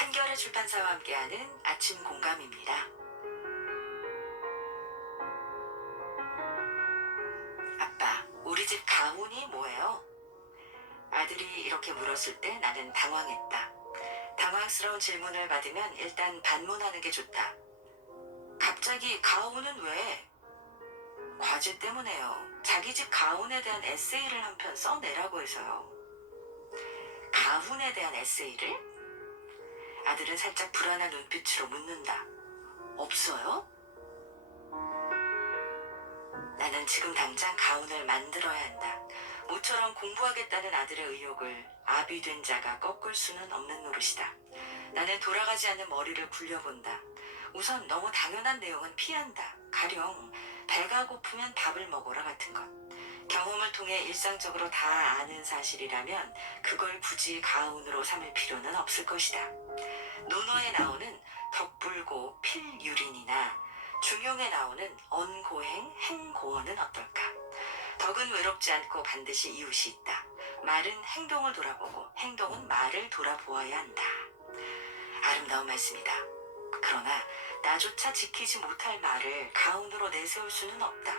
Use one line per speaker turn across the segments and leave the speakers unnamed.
한겨레 출판사와 함께하는 아침 공감입니다. 아빠, 우리 집 가훈이 뭐예요? 아들이 이렇게 물었을 때 나는 당황했다. 당황스러운 질문을 받으면 일단 반문하는 게 좋다. 갑자기 가훈은 왜? 과제 때문에요. 자기 집 가훈에 대한 에세이를 한 편 써내라고 해서요. 가훈에 대한 에세이를? 아들은 살짝 불안한 눈빛으로 묻는다. 없어요? 나는 지금 당장 가훈을 만들어야 한다. 모처럼 공부하겠다는 아들의 의욕을 아비 된 자가 꺾을 수는 없는 노릇이다. 나는 돌아가지 않는 머리를 굴려본다. 우선 너무 당연한 내용은 피한다. 가령 배가 고프면 밥을 먹어라 같은 것. 경험을 통해 일상적으로 다 아는 사실이라면 그걸 굳이 가훈으로 삼을 필요는 없을 것이다. 논어에 나오는 덕불고 필유린이나 중용에 나오는 언고행 행고어는 어떨까? 덕은 외롭지 않고 반드시 이웃이 있다. 말은 행동을 돌아보고 행동은 말을 돌아보아야 한다. 아름다운 말씀이다. 그러나 나조차 지키지 못할 말을 가운으로 내세울 수는 없다.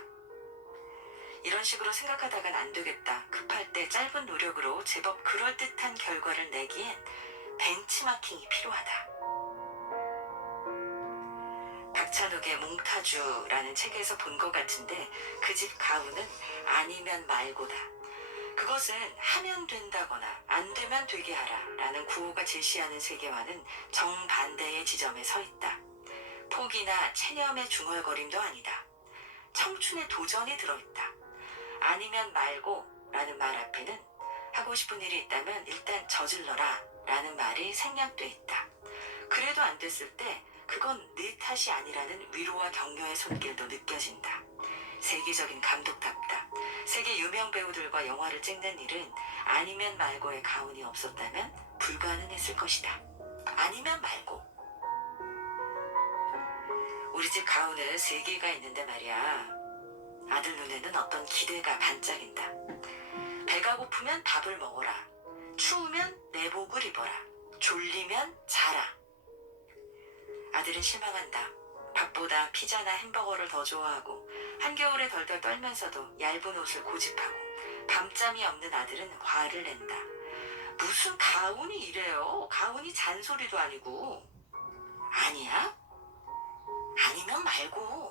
이런 식으로 생각하다간 안 되겠다. 급할 때 짧은 노력으로 제법 그럴듯한 결과를 내기엔 벤치마킹이 필요하다. 박찬욱의 몽타주라는 책에서 본 것 같은데 그 집 가훈은 아니면 말고다. 그것은 하면 된다거나 안 되면 되게 하라 라는 구호가 제시하는 세계와는 정반대의 지점에 서 있다. 포기나 체념의 중얼거림도 아니다. 청춘의 도전이 들어있다. 아니면 말고 라는 말 앞에는 하고 싶은 일이 있다면 일단 저질러라 라는 말이 생략돼 있다. 그래도 안 됐을 때 그건 네 탓이 아니라는 위로와 격려의 손길도 느껴진다. 세계적인 감독답다. 세계 유명 배우들과 영화를 찍는 일은 아니면 말고의 가훈이 없었다면 불가능했을 것이다. 아니면 말고. 우리 집 가훈은 세 개가 있는데 말이야. 아들 눈에는 어떤 기대가 반짝인다. 배가 고프면 밥을 먹어라. 추우면 내복을 입어라. 졸리면 자라. 아들은 실망한다. 밥보다 피자나 햄버거를 더 좋아하고 한겨울에 덜덜 떨면서도 얇은 옷을 고집하고 밤잠이 없는 아들은 화를 낸다. 무슨 가훈이 이래요? 가훈이 잔소리도 아니고. 아니야? 아니면 말고.